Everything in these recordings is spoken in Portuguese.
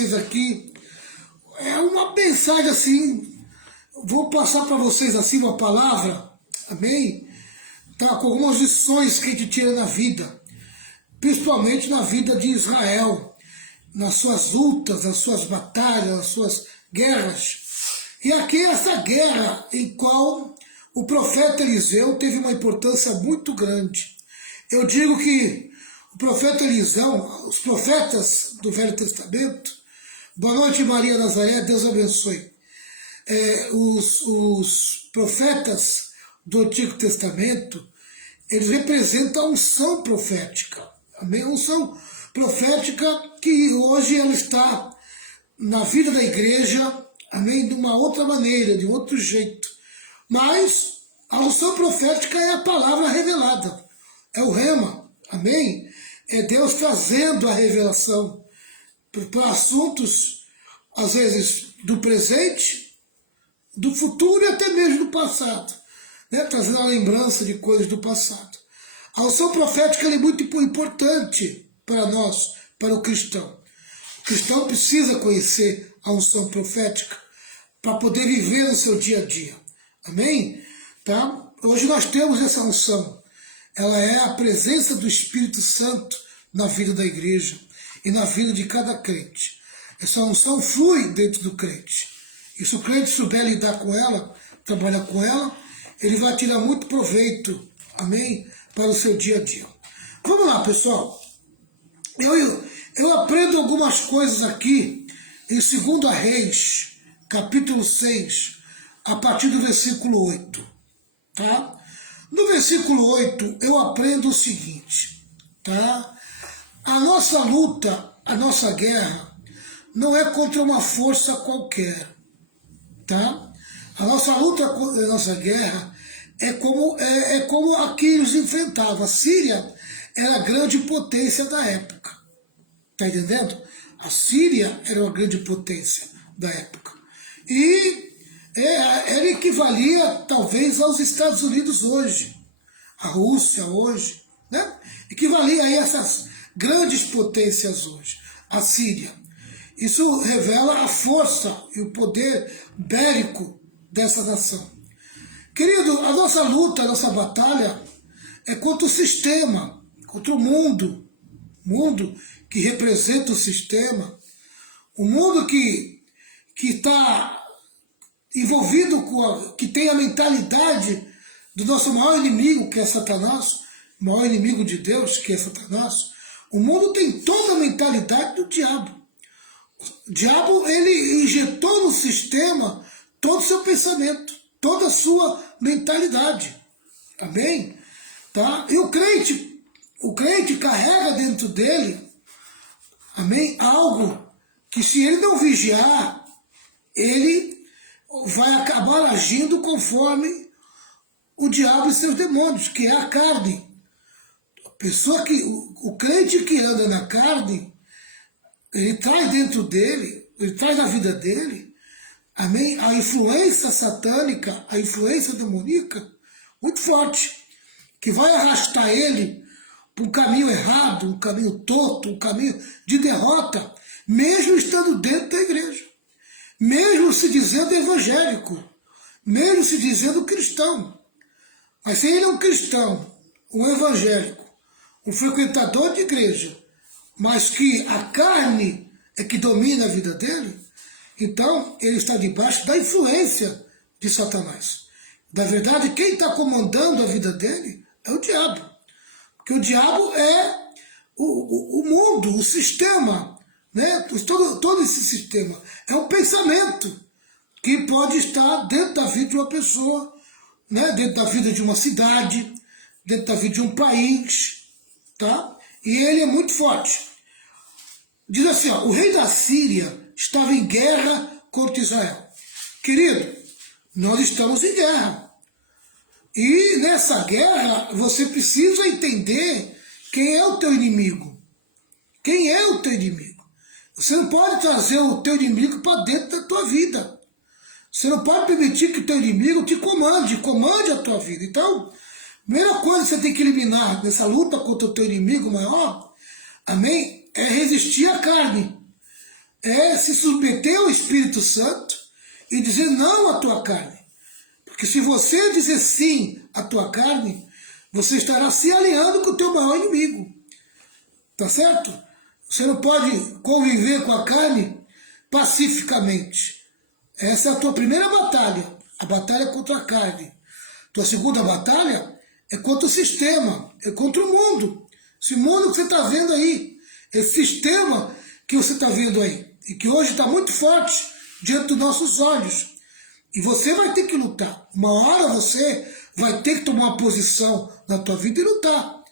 Aqui é uma mensagem assim, vou passar para vocês assim uma palavra, amém? Tá, com algumas lições que a gente tira na vida, principalmente na vida de Israel, nas suas lutas, nas suas batalhas, nas suas guerras. E aqui essa guerra em qual o profeta Eliseu teve uma importância muito grande. Eu digo que o profeta Eliseu, os profetas do Velho Testamento, boa noite, Maria Nazaré, Deus abençoe. Os profetas do Antigo Testamento, eles representam a unção profética. Amém? A unção profética que hoje ela está na vida da igreja, amém? De uma outra maneira, de outro jeito. Mas a unção profética é a palavra revelada, é o rema, amém? É Deus trazendo a revelação para assuntos, às vezes, do presente, do futuro e até mesmo do passado, né? Trazendo a lembrança de coisas do passado. A unção profética é muito importante para nós, para o cristão. O cristão precisa conhecer a unção profética para poder viver no seu dia a dia. Amém? Tá? Hoje nós temos essa unção. Ela é a presença do Espírito Santo na vida da igreja e na vida de cada crente. Essa unção flui dentro do crente. E se o crente souber lidar com ela, trabalhar com ela, ele vai tirar muito proveito, amém, para o seu dia a dia. Vamos lá, pessoal. Eu aprendo algumas coisas aqui em 2 Reis, capítulo 6, a partir do versículo 8. Tá? No versículo 8, eu aprendo o seguinte, tá? A nossa luta, a nossa guerra, não é contra uma força qualquer, tá? A nossa luta, a nossa guerra é como a que eles enfrentavam. A Síria era a grande potência da época, tá entendendo? A Síria era uma grande potência da época. E ela equivalia talvez aos Estados Unidos hoje, a Rússia hoje, né? Equivalia a essas grandes potências hoje, a Síria. Isso revela a força e o poder bélico dessa nação. Querido, a nossa luta, a nossa batalha é contra o sistema, contra o mundo que representa o sistema, o mundo que está envolvido que tem a mentalidade do nosso maior inimigo, que é Satanás, o maior inimigo de Deus, que é Satanás. O mundo tem toda a mentalidade do diabo. O diabo, ele injetou no sistema todo o seu pensamento, toda a sua mentalidade. Amém? Tá? E o crente carrega dentro dele, amém, algo que, se ele não vigiar, ele vai acabar agindo conforme o diabo e seus demônios, que é a carne. O crente que anda na carne, ele traz dentro dele, ele traz na vida dele, amém, a influência satânica, a influência demoníaca, muito forte, que vai arrastar ele para um caminho errado, um caminho torto, um caminho de derrota, mesmo estando dentro da igreja, mesmo se dizendo evangélico, mesmo se dizendo cristão. Mas se ele é um cristão, um evangélico, um frequentador de igreja, mas que a carne é que domina a vida dele, então ele está debaixo da influência de Satanás. Na verdade, quem está comandando a vida dele é o diabo. Porque o diabo é o mundo, o sistema, né? Todo esse sistema. É um pensamento que pode estar dentro da vida de uma pessoa, né? Dentro da vida de uma cidade, dentro da vida de um país, tá? E ele é muito forte. Diz assim, ó, o rei da Síria estava em guerra contra Israel. Querido, nós estamos em guerra. E nessa guerra você precisa entender quem é o teu inimigo. Quem é o teu inimigo? Você não pode trazer o teu inimigo para dentro da tua vida. Você não pode permitir que o teu inimigo te comande a tua vida. Então, a primeira coisa que você tem que eliminar nessa luta contra o teu inimigo maior, amém, é resistir à carne. é se submeter ao Espírito Santo e dizer não à tua carne. Porque se você dizer sim à tua carne, você estará se alinhando com o teu maior inimigo. Tá certo? Você não pode conviver com a carne pacificamente. Essa é a tua primeira batalha. A batalha é contra a carne. Tua segunda batalha é contra o sistema, é contra o mundo. Esse mundo que você está vendo aí, esse sistema que você está vendo aí, e que hoje está muito forte diante dos nossos olhos. E você vai ter que lutar. Uma hora você vai ter que tomar uma posição na tua vida e lutar.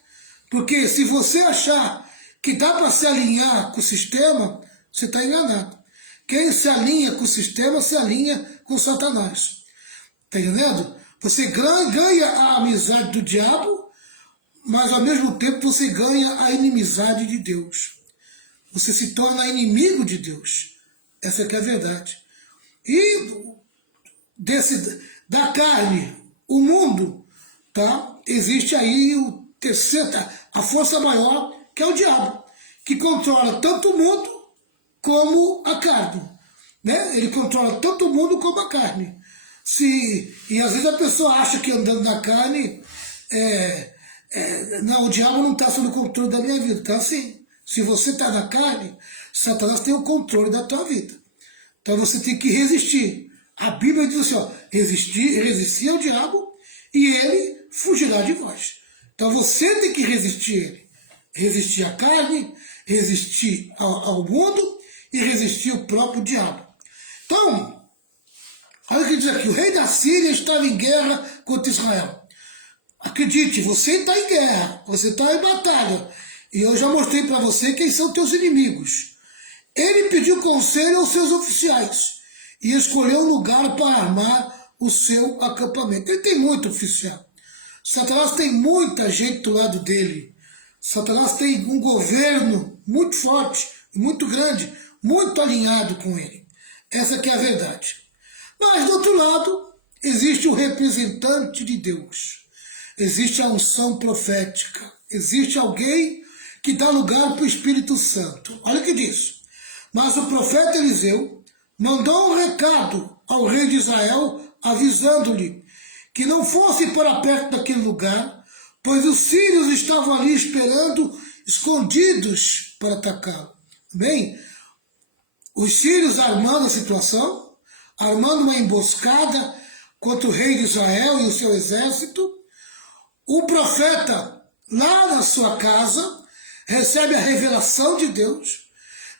Porque se você achar que dá para se alinhar com o sistema, você está enganado. Quem se alinha com o sistema se alinha com Satanás. Está entendendo? Você ganha a amizade do diabo, mas ao mesmo tempo você ganha a inimizade de Deus. Você se torna inimigo de Deus. Essa é que é a verdade. E da carne, o mundo, tá? Existe aí a força maior, que é o diabo, que controla tanto o mundo como a carne. Né? Ele controla tanto o mundo como a carne. E às vezes a pessoa acha que andando na carne, não, o diabo não está sob o controle da minha vida. Tá assim. Se você está na carne, Satanás tem o controle da tua vida. Então você tem que resistir. A Bíblia diz assim, ó, resistir ao diabo e ele fugirá de vós. Então você tem que resistir a ele. Resistir à carne, resistir ao mundo e resistir ao próprio diabo. Então, olha o que diz aqui, o rei da Síria estava em guerra contra Israel. Acredite, você está em guerra, você está em batalha. E eu já mostrei para você quem são teus inimigos. Ele pediu conselho aos seus oficiais e escolheu um lugar para armar o seu acampamento. Ele tem muito oficial. Satanás tem muita gente do lado dele. Satanás tem um governo muito forte, muito grande, muito alinhado com ele. Essa que é a verdade. Mas do outro lado, existe o representante de Deus. Existe a unção profética. Existe alguém que dá lugar para o Espírito Santo. Olha o que diz. Mas o profeta Eliseu mandou um recado ao rei de Israel, avisando-lhe que não fosse para perto daquele lugar, pois os sírios estavam ali esperando, escondidos para atacá-lo. Bem, os sírios armando a situação, armando uma emboscada contra o rei de Israel e o seu exército. O profeta, lá na sua casa, recebe a revelação de Deus.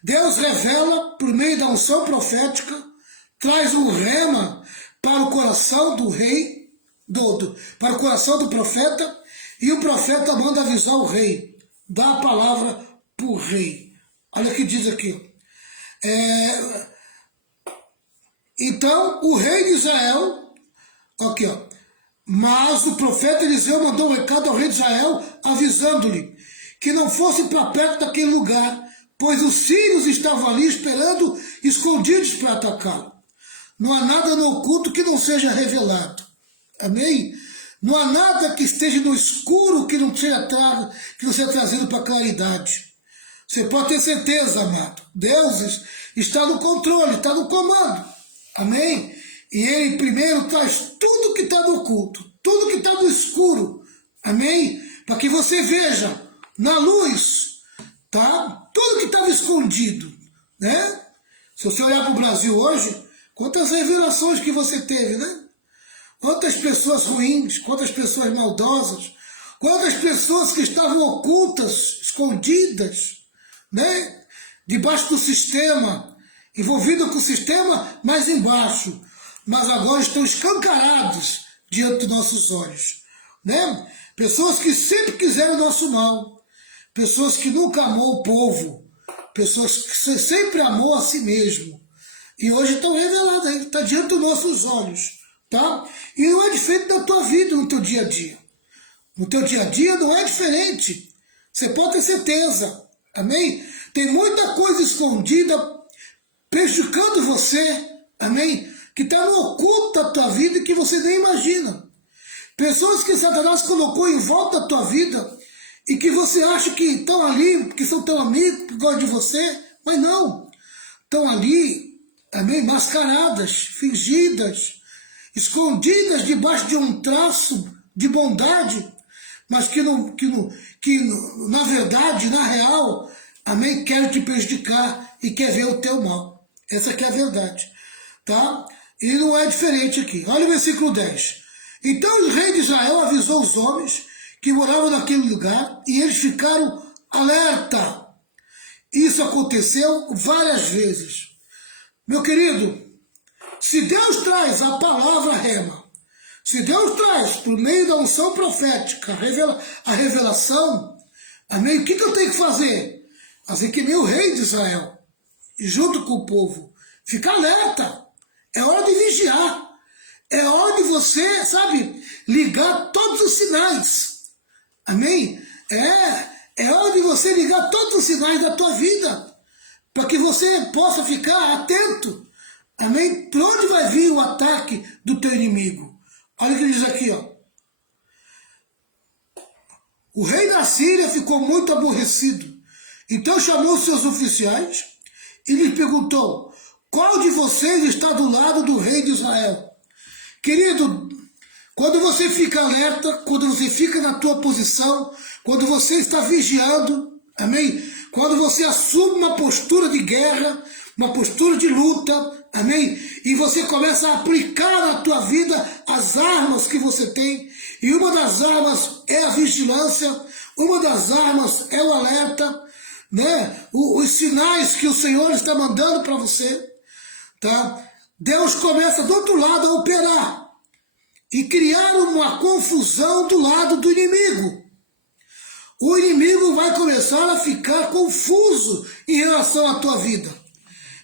Deus revela por meio da unção profética, traz um rema para o coração do rei, para o coração do profeta, e o profeta manda avisar o rei, dá a palavra para o rei. Olha o que diz aqui. Então, o rei de Israel, aqui ó, mas o profeta Eliseu mandou um recado ao rei de Israel, avisando-lhe que não fosse para perto daquele lugar, pois os sírios estavam ali esperando, escondidos para atacá-lo. Não há nada no oculto que não seja revelado. Amém? Não há nada que esteja no escuro que não seja trazido para a claridade. Você pode ter certeza, amado. Deus está no controle, está no comando. Amém? E ele primeiro traz tudo que está no oculto, tudo que está no escuro. Amém? Para que você veja na luz, tá? Tudo que estava escondido, né? Se você olhar para o Brasil hoje, quantas revelações que você teve, né? Quantas pessoas ruins, quantas pessoas maldosas, quantas pessoas que estavam ocultas, escondidas, né? Debaixo do sistema, envolvidas com o sistema, mais embaixo, mas agora estão escancarados diante dos nossos olhos, né? Pessoas que sempre quiseram o nosso mal, pessoas que nunca amou o povo, pessoas que sempre amou a si mesmo, e hoje estão reveladas, está diante dos nossos olhos, tá? E não é diferente da tua vida no teu dia a dia. No teu dia a dia não é diferente. Você pode ter certeza, amém? Tem muita coisa escondida prejudicando você, amém? Que está no oculto da tua vida e que você nem imagina. Pessoas que Satanás colocou em volta da tua vida e que você acha que estão ali, que são teu amigo, que gostam de você, mas não. estão ali, amém, mascaradas, fingidas, escondidas debaixo de um traço de bondade, mas que na verdade, na real, amém, querem te prejudicar e quer ver o teu mal. Essa que é a verdade, tá? E não é diferente aqui. Olha o versículo 10. Então o rei de Israel avisou os homens que moravam naquele lugar e eles ficaram alerta. Isso aconteceu várias vezes. Meu querido, se Deus traz a palavra rema, se Deus traz por meio da unção profética a revelação, amém? O que eu tenho que fazer? Assim que nem o rei de Israel, junto com o povo, ficar alerta. É hora de vigiar. É hora de você, sabe, ligar todos os sinais. Amém? É hora de você ligar todos os sinais da tua vida, para que você possa ficar atento. Amém? Por onde vai vir o ataque do teu inimigo? Olha o que ele diz aqui, ó. O rei da Síria ficou muito aborrecido. Então chamou seus oficiais e lhes perguntou: qual de vocês está do lado do rei de Israel? Querido, quando você fica alerta, quando você fica na tua posição, quando você está vigiando, amém? Quando você assume uma postura de guerra, uma postura de luta, amém? E você começa a aplicar na tua vida as armas que você tem. E uma das armas é a vigilância, uma das armas é o alerta, né? Os sinais que o Senhor está mandando para você, tá? Deus começa do outro lado a operar e criar uma confusão do lado do inimigo. O inimigo vai começar a ficar confuso em relação à tua vida.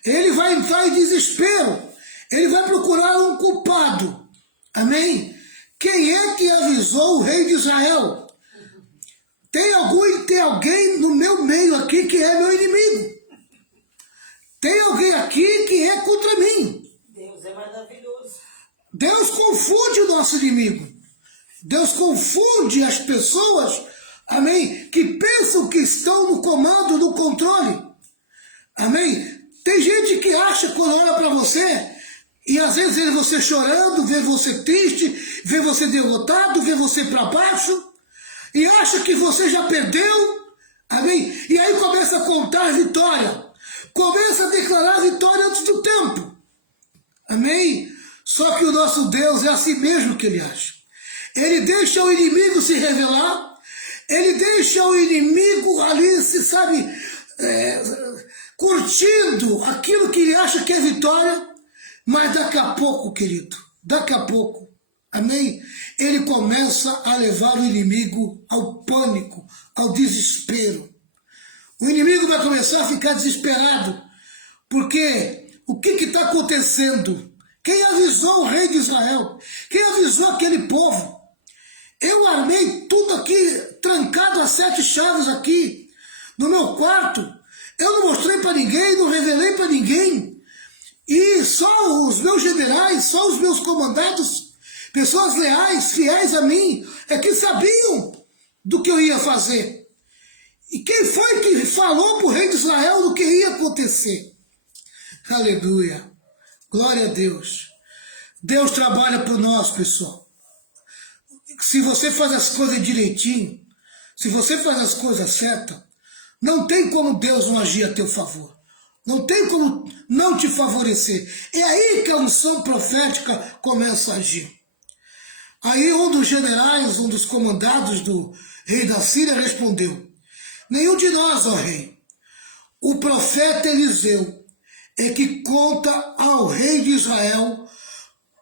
Ele vai entrar em desespero. Ele vai procurar um culpado. Amém? Quem é que avisou o rei de Israel? Tem alguém no meu meio aqui que é meu inimigo. Tem alguém aqui que é contra mim. Deus é maravilhoso. Deus confunde o nosso inimigo. Deus confunde as pessoas, amém, que pensam que estão no comando, no controle. Amém? Tem gente que acha, quando olha para você, e às vezes vê você chorando, vê você triste, vê você derrotado, vê você para baixo, e acha que você já perdeu, amém? E aí começa a contar a vitória, começa a declarar a vitória antes do tempo, amém? Só que o nosso Deus é assim mesmo que ele acha. Ele deixa o inimigo se revelar, ele deixa o inimigo ali, se sabe, curtindo aquilo que ele acha que é vitória, mas daqui a pouco, querido, daqui a pouco, amém? Ele começa a levar o inimigo ao pânico, ao desespero. O inimigo vai começar a ficar desesperado, porque o que está acontecendo? Quem avisou o rei de Israel? Quem avisou aquele povo? Eu armei tudo aqui, trancado a 7 chaves aqui, no meu quarto. Eu não mostrei para ninguém, não revelei para ninguém. E só os meus generais, só os meus comandados, pessoas leais, fiéis a mim, é que sabiam do que eu ia fazer. E quem foi que falou para o rei de Israel do que ia acontecer? Aleluia. Glória a Deus. Deus trabalha por nós, pessoal. Se você faz as coisas direitinho, se você faz as coisas certas, não tem como Deus não agir a teu favor. Não tem como não te favorecer. É aí que a unção profética começa a agir. Aí um dos generais, um dos comandados do rei da Síria respondeu: nenhum de nós, ó rei. O profeta Eliseu é que conta ao rei de Israel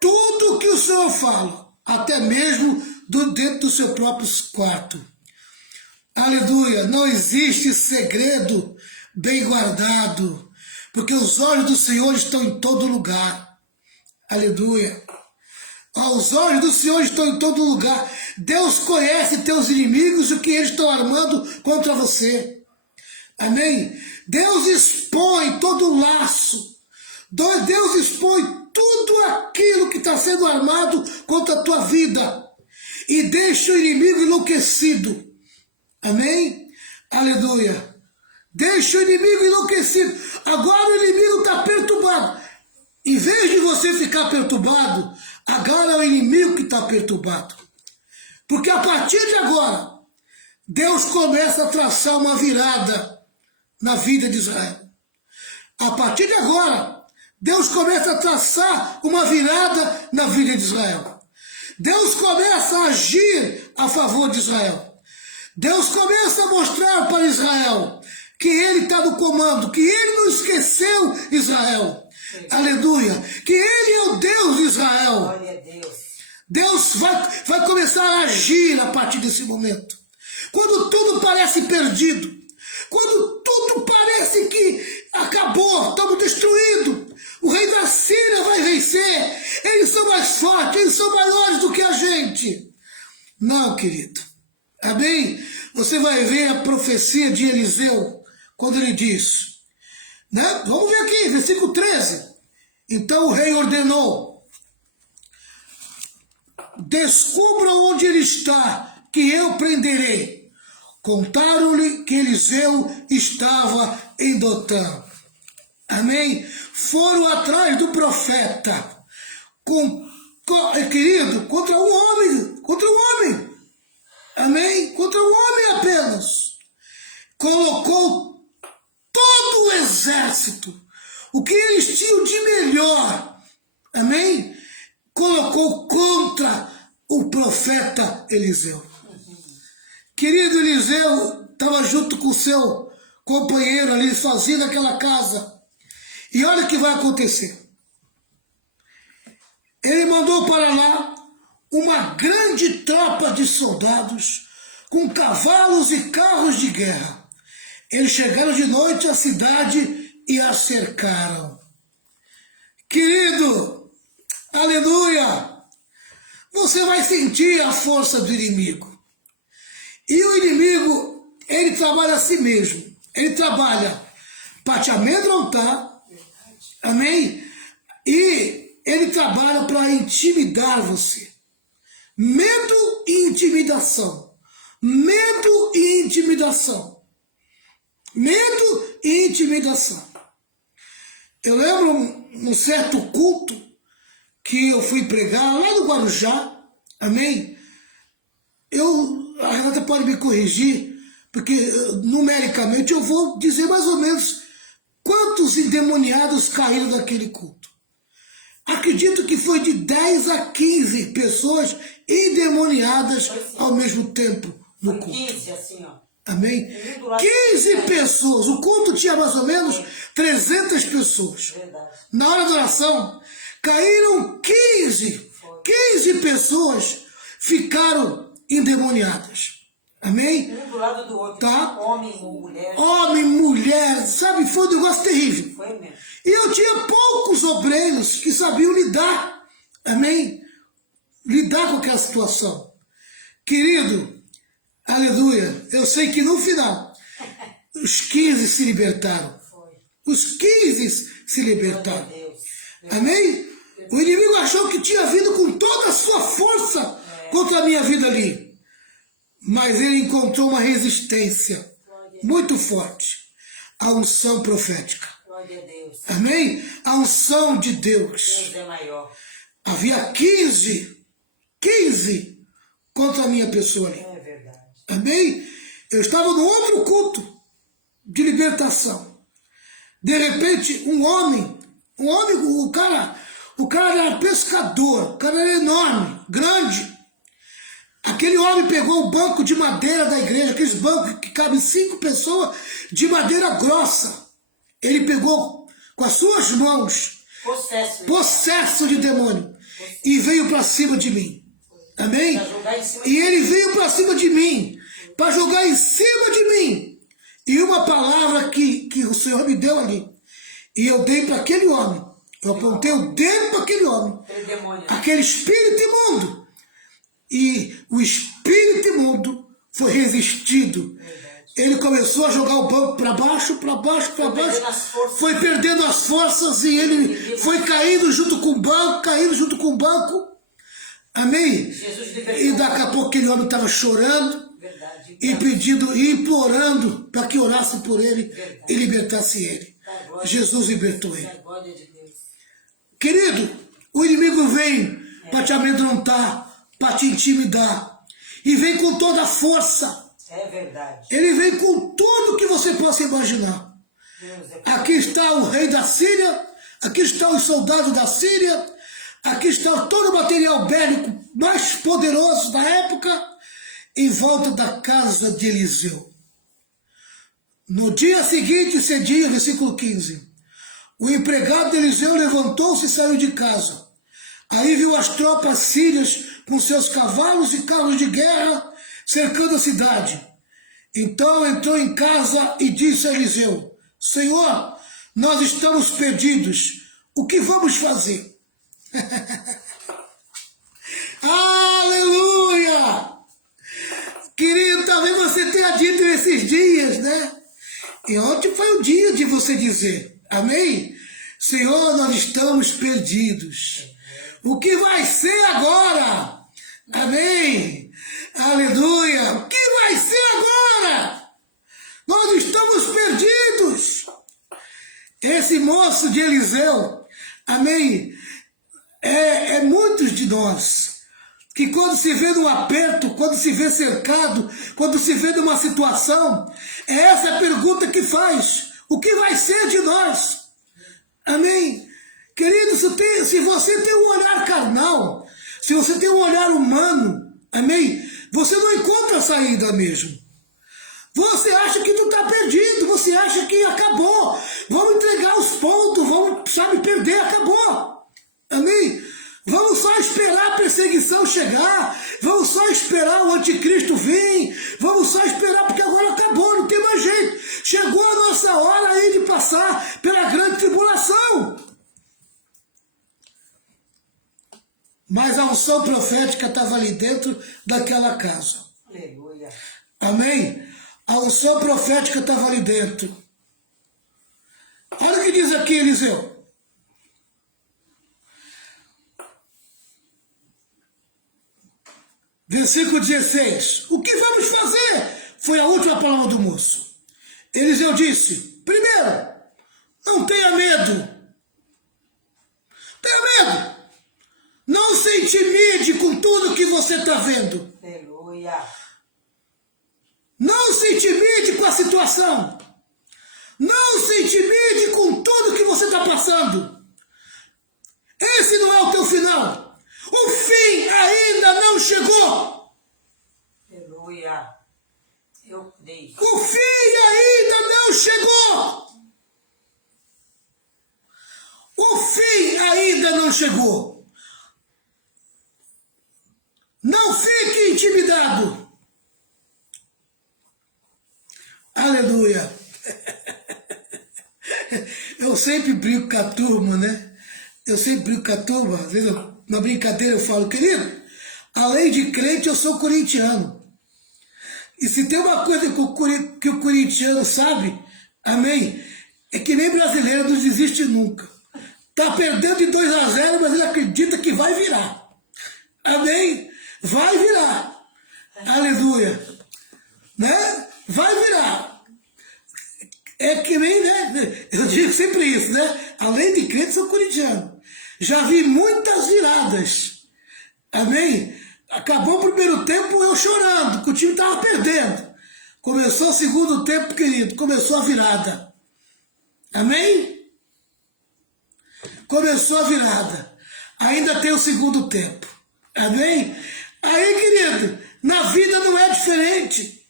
tudo o que o Senhor fala, até mesmo dentro do seu próprio quarto. Aleluia, não existe segredo bem guardado, porque os olhos do Senhor estão em todo lugar. Aleluia. Os olhos do Senhor estão em todo lugar. Deus conhece teus inimigos e o que eles estão armando contra você. Amém? Deus expõe todo o laço. Deus expõe tudo aquilo que está sendo armado contra a tua vida. E deixa o inimigo enlouquecido. Amém? Aleluia. Deixa o inimigo enlouquecido. Agora o inimigo está perturbado. Em vez de você ficar perturbado, agora é o inimigo que está perturbado. Porque a partir de agora, Deus começa a traçar uma virada na vida de Israel. A partir de agora, Deus começa a traçar uma virada na vida de Israel. Deus começa a agir a favor de Israel. Deus começa a mostrar para Israel que Ele está no comando, que Ele não esqueceu Israel. Aleluia. Que Ele é o Deus de Israel. Glória a Deus. Deus vai começar a agir a partir desse momento. Quando tudo parece perdido, quando tudo parece que acabou, estamos destruídos, o rei da Síria vai vencer, eles são mais fortes, eles são maiores do que a gente. Não, querido. Amém? Você vai ver a profecia de Eliseu, quando ele diz, né? Vamos ver aqui, versículo 13. Então o rei ordenou, descubram onde ele está, que eu prenderei. Contaram-lhe que Eliseu estava em Dotã. Amém? Foram atrás do profeta, querido, contra um homem. Amém? Contra um homem apenas. Colocou todo o exército, o que eles tinham de melhor, amém? Colocou contra o profeta Eliseu. Querido, Eliseu estava junto com o seu companheiro ali, sozinho naquela casa. E olha o que vai acontecer. Ele mandou para lá uma grande tropa de soldados com cavalos e carros de guerra. Eles chegaram de noite à cidade e a cercaram. Querido, aleluia, você vai sentir a força do inimigo. E o inimigo, ele trabalha a si mesmo. Ele trabalha para te amedrontar, amém? E ele trabalha para intimidar você. Medo e intimidação. Medo e intimidação. Medo e intimidação. Eu lembro um certo culto que eu fui pregar lá no Guarujá, amém? A Renata pode me corrigir, porque numericamente eu vou dizer mais ou menos quantos endemoniados caíram daquele culto. Acredito que foi de 10 a 15 pessoas endemoniadas ao mesmo tempo no culto. 15, assim, ó. Amém? 15 pessoas. O culto tinha mais ou menos 300 pessoas. Verdade. Na hora da oração, caíram 15 pessoas, ficaram endemoniadas. Amém? Um do lado do outro. Tá? Homem ou mulher. Homem, mulher, sabe? Foi um negócio terrível. Foi mesmo. E eu tinha poucos obreiros que sabiam lidar. Amém? Lidar com aquela situação. Querido, aleluia, eu sei que no final, os 15 se libertaram. Foi. Os 15 se libertaram. Glória a Deus. Amém? O inimigo achou que tinha vindo com toda a sua força contra a minha vida ali. Mas ele encontrou uma resistência muito forte. A unção profética. Glória a Deus. Amém? A unção de Deus. Deus é maior. Havia 15 contra a minha pessoa ali. É verdade. Amém? Eu estava no outro culto de libertação. De repente, um homem, o cara era pescador, o cara era enorme, grande. Aquele homem pegou o banco de madeira da igreja, aqueles bancos que cabem 5 pessoas, de madeira grossa. Ele pegou com as suas mãos, possesso de demônio, e veio para cima de mim. Amém? E ele veio para cima de mim, para jogar em cima de mim. E uma palavra que o Senhor me deu ali. E eu dei para aquele homem. Eu apontei o dedo para aquele homem. Aquele espírito imundo. E o espírito imundo foi resistido. Ele começou a jogar o banco para baixo, para baixo, para baixo. Foi perdendo as forças e ele foi caindo junto com o banco, Amém? E daqui a pouco aquele homem estava chorando. Verdade. e pedindo e implorando para que orasse por ele e libertasse ele. Jesus libertou ele. Glória de Deus. Querido, o inimigo vem para te amedrontar, para te intimidar. E vem com toda a força. É verdade. Ele vem com tudo que você possa imaginar. Aqui está o rei da Síria, aqui estão os soldados da Síria, aqui está todo o material bélico mais poderoso da época, em volta da casa de Eliseu. No dia seguinte, esse dia, versículo 15, o empregado de Eliseu levantou-se e saiu de casa. Aí viu as tropas sírias com seus cavalos e carros de guerra cercando a cidade. Então entrou em casa e disse a Eliseu: Senhor, nós estamos perdidos, o que vamos fazer? Aleluia! Querido, talvez você tenha dito esses dias, né? E ontem foi o dia de você dizer, amém? Senhor, nós estamos perdidos. O que vai ser agora? Amém? Aleluia! O que vai ser agora? Nós estamos perdidos. Esse moço de Eliseu, amém? É muitos de nós que quando se vê num aperto, quando se vê cercado, quando se vê numa situação, é essa a pergunta que faz: o que vai ser de nós? Amém? Querido, se você tem um olhar carnal, se você tem um olhar humano, amém? Você não encontra saída mesmo. Você acha que tu está perdido, você acha que acabou. Vamos entregar os pontos, vamos, perder, acabou. Amém? Vamos só esperar a perseguição chegar, vamos só esperar o anticristo vir, vamos só esperar porque agora acabou, não tem mais jeito. Chegou a nossa hora aí de passar pela grande tribulação. Mas a unção profética estava ali dentro daquela casa. Aleluia. Amém? A unção profética estava ali dentro. Olha o que diz aqui Eliseu. Versículo 16. O que vamos fazer? Foi a última palavra do moço. Eliseu disse: primeiro, não tenha medo. Tenha medo. Não se intimide com tudo que você está vendo. Aleluia. Não se intimide com a situação. Não se intimide com tudo que você está passando. Esse não é o teu final. O fim ainda não chegou. Aleluia. Eu creio. O fim ainda não chegou. O fim ainda não chegou. Não fique intimidado. Aleluia. Eu sempre brinco com a turma, né? Eu sempre brinco com a turma. Às vezes, na brincadeira, eu falo: querido, além de crente, eu sou corintiano. E se tem uma coisa que o corintiano sabe, amém, é que nem brasileiro não desiste nunca. Tá perdendo de 2-0, mas ele acredita que vai virar. Amém? Vai virar. Aleluia. Né? Vai virar. É que nem, né? Eu digo sempre isso, né? Além de crente, sou corintiano. Já vi muitas viradas. Amém? Acabou o primeiro tempo eu chorando, que o time estava perdendo. Começou o segundo tempo, querido, começou a virada. Amém? Começou a virada. Ainda tem o segundo tempo. Amém? Aí, querido, na vida não é diferente.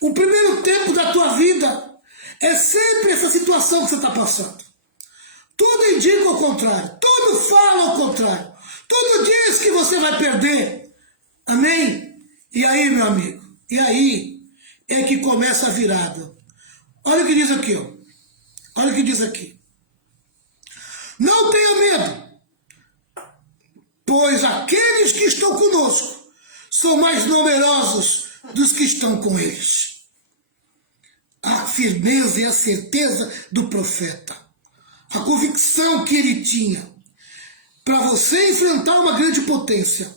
O primeiro tempo da tua vida é sempre essa situação que você está passando. Tudo indica o contrário. Tudo fala o contrário. Tudo diz que você vai perder. Amém? E aí, meu amigo? E aí é que começa a virada. Olha o que diz aqui, ó. Olha o que diz aqui. Não tenha medo, pois aqueles que estão conosco são mais numerosos dos que estão com eles. A firmeza e a certeza do profeta. A convicção que ele tinha. Para você enfrentar uma grande potência,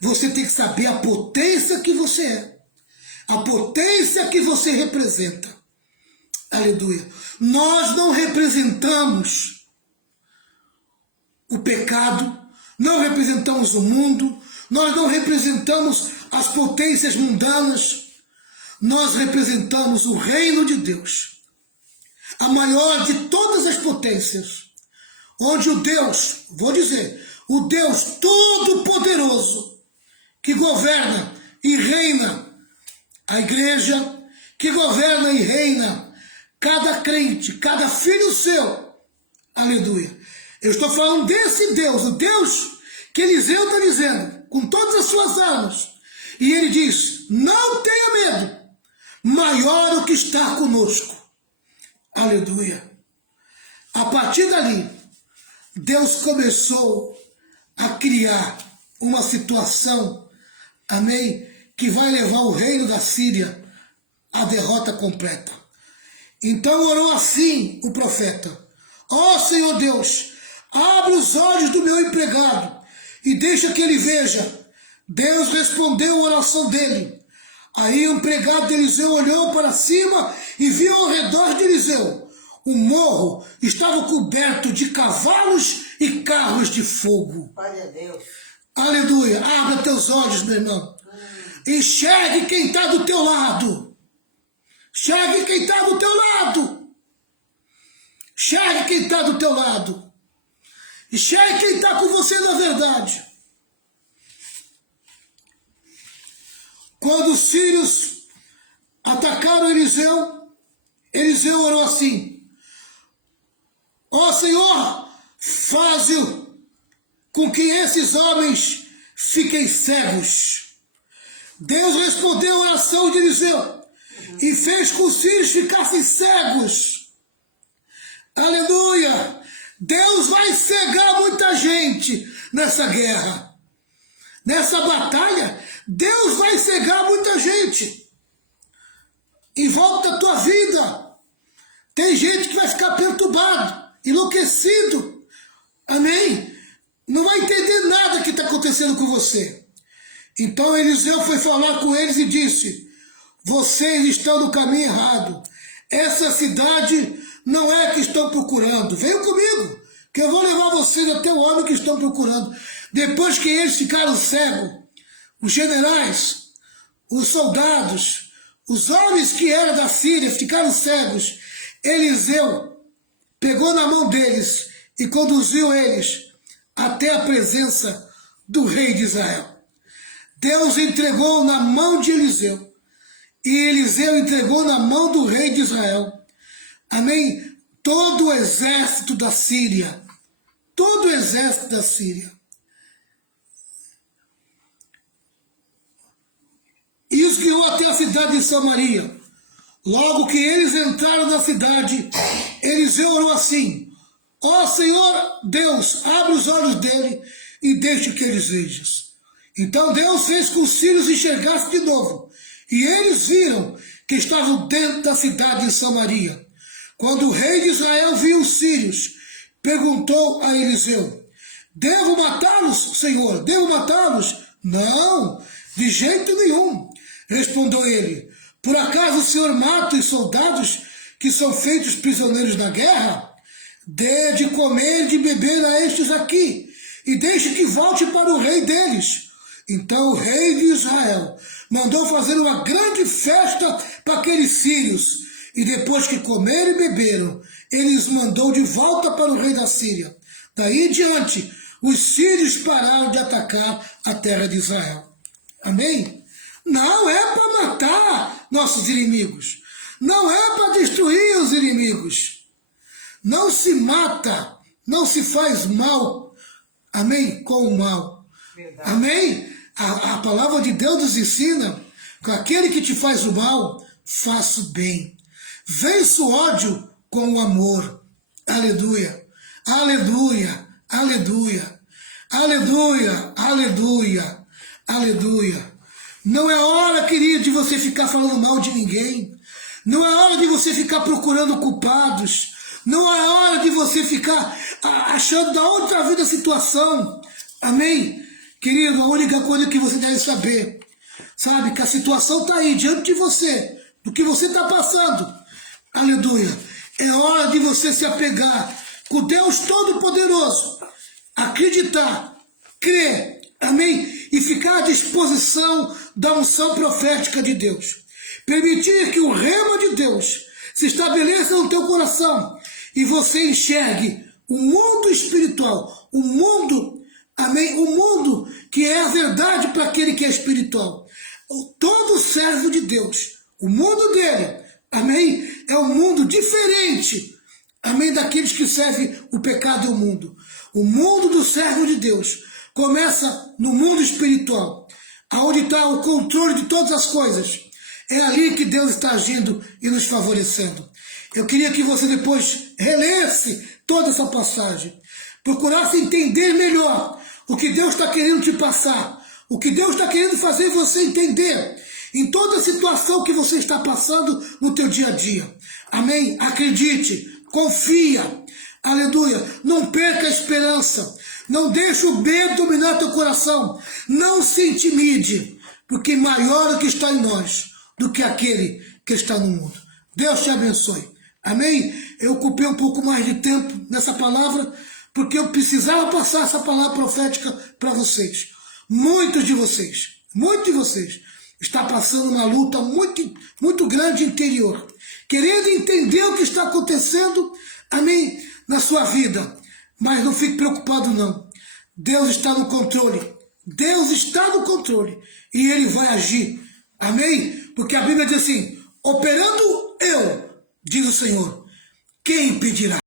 você tem que saber a potência que você é. a potência que você representa. Aleluia. Nós não representamos o pecado, não representamos o mundo, nós não representamos as potências mundanas, nós representamos o reino de Deus, a maior de todas as potências, onde o Deus, vou dizer, o Deus Todo-Poderoso, que governa e reina a igreja, que governa e reina cada crente, cada filho seu, aleluia. Eu estou falando desse Deus, o Deus que Eliseu está dizendo, com todas as suas armas, e ele diz, não tenha medo, maior o que está conosco, aleluia. A partir dali, Deus começou a criar uma situação, amém, que vai levar o reino da Síria à derrota completa. Então orou assim o profeta, ó Senhor Deus, abre os olhos do meu empregado e deixa que ele veja. Deus respondeu a oração dele. Aí o empregado de Eliseu olhou para cima e viu ao redor de Eliseu. O morro estava coberto de cavalos e carros de fogo. Glória a Deus. Aleluia. Abra teus olhos, meu irmão. Enxergue quem está do teu lado. Enxergue quem está do teu lado. Enxergue quem está do teu lado. Enxergue quem está com você na verdade. Quando os sírios atacaram Eliseu, Eliseu orou assim, ó Senhor, faze com que esses homens fiquem cegos. Deus respondeu a oração de Eliseu e fez com que os sírios ficassem cegos. Aleluia! Deus vai cegar muita gente nessa guerra. Nessa batalha, Deus vai cegar muita gente. Em volta da tua vida, tem gente que vai ficar perturbado, enlouquecido. Amém? Não vai entender nada que está acontecendo com você. Então Eliseu foi falar com eles e disse, vocês estão no caminho errado. Essa cidade não é a que estão procurando. Venham comigo, que eu vou levar vocês até o homem que estão procurando. Depois que eles ficaram cegos, os generais, os soldados, os homens que eram da Síria ficaram cegos, Eliseu pegou na mão deles e conduziu eles até a presença do rei de Israel. Deus entregou na mão de Eliseu e Eliseu entregou na mão do rei de Israel. Amém? Todo o exército da Síria. Todo o exército da Síria. E os guiou até a cidade de Samaria. Logo que eles entraram na cidade, Eliseu orou assim, ó Senhor Deus, abre os olhos dele e deixe que eles vejam. Então Deus fez com que os sírios enxergassem de novo. E eles viram que estavam dentro da cidade de Samaria. Quando o rei de Israel viu os sírios, perguntou a Eliseu, devo matá-los, Senhor? Devo matá-los? Não, de jeito nenhum. Respondeu ele, por acaso o Senhor mata os soldados que são feitos prisioneiros da guerra? Dê de comer e de beber a estes aqui, e deixe que volte para o rei deles. Então o rei de Israel mandou fazer uma grande festa para aqueles sírios, e depois que comeram e beberam, ele os mandou de volta para o rei da Síria. Daí em diante, os sírios pararam de atacar a terra de Israel. Amém? Não é para matar nossos inimigos. Não é para destruir os inimigos. Não se mata, não se faz mal, amém, com o mal. Verdade. Amém? A palavra de Deus nos ensina que aquele que te faz o mal, faça o bem. Vença o ódio com o amor. Aleluia, aleluia, aleluia, aleluia, aleluia, aleluia. Não é hora, querido, de você ficar falando mal de ninguém. Não é hora de você ficar procurando culpados. Não é hora de você ficar achando da onde está vindo a situação. Amém? Querido, a única coisa que você deve saber, sabe, que a situação está aí diante de você, do que você está passando, aleluia, é hora de você se apegar com Deus Todo-Poderoso, acreditar, crer, amém, e ficar à disposição da unção profética de Deus, permitir que o rema de Deus se estabeleça no teu coração e você enxergue o mundo espiritual, o mundo, amém, o mundo que é a verdade para aquele que é espiritual. Todo servo de Deus, o mundo dele, amém, é um mundo diferente, amém, daqueles que servem o pecado e o mundo. O mundo do servo de Deus começa no mundo espiritual, aonde está o controle de todas as coisas. É ali que Deus está agindo e nos favorecendo. Eu queria que você depois relesse toda essa passagem, procurasse entender melhor o que Deus está querendo te passar, o que Deus está querendo fazer você entender em toda a situação que você está passando no teu dia a dia. Amém? Acredite, confia, aleluia, não perca a esperança, não deixe o medo dominar teu coração, não se intimide, porque maior é o que está em nós do que aquele que está no mundo. Deus te abençoe. Amém? Eu ocupei um pouco mais de tempo nessa palavra, porque eu precisava passar essa palavra profética para vocês. Muitos de vocês está passando uma luta muito grande interior, querendo entender o que está acontecendo, amém, na sua vida. Mas não fique preocupado não. Deus está no controle. Deus está no controle e Ele vai agir. Amém? Porque a Bíblia diz assim, operando eu, diz o Senhor, quem impedirá?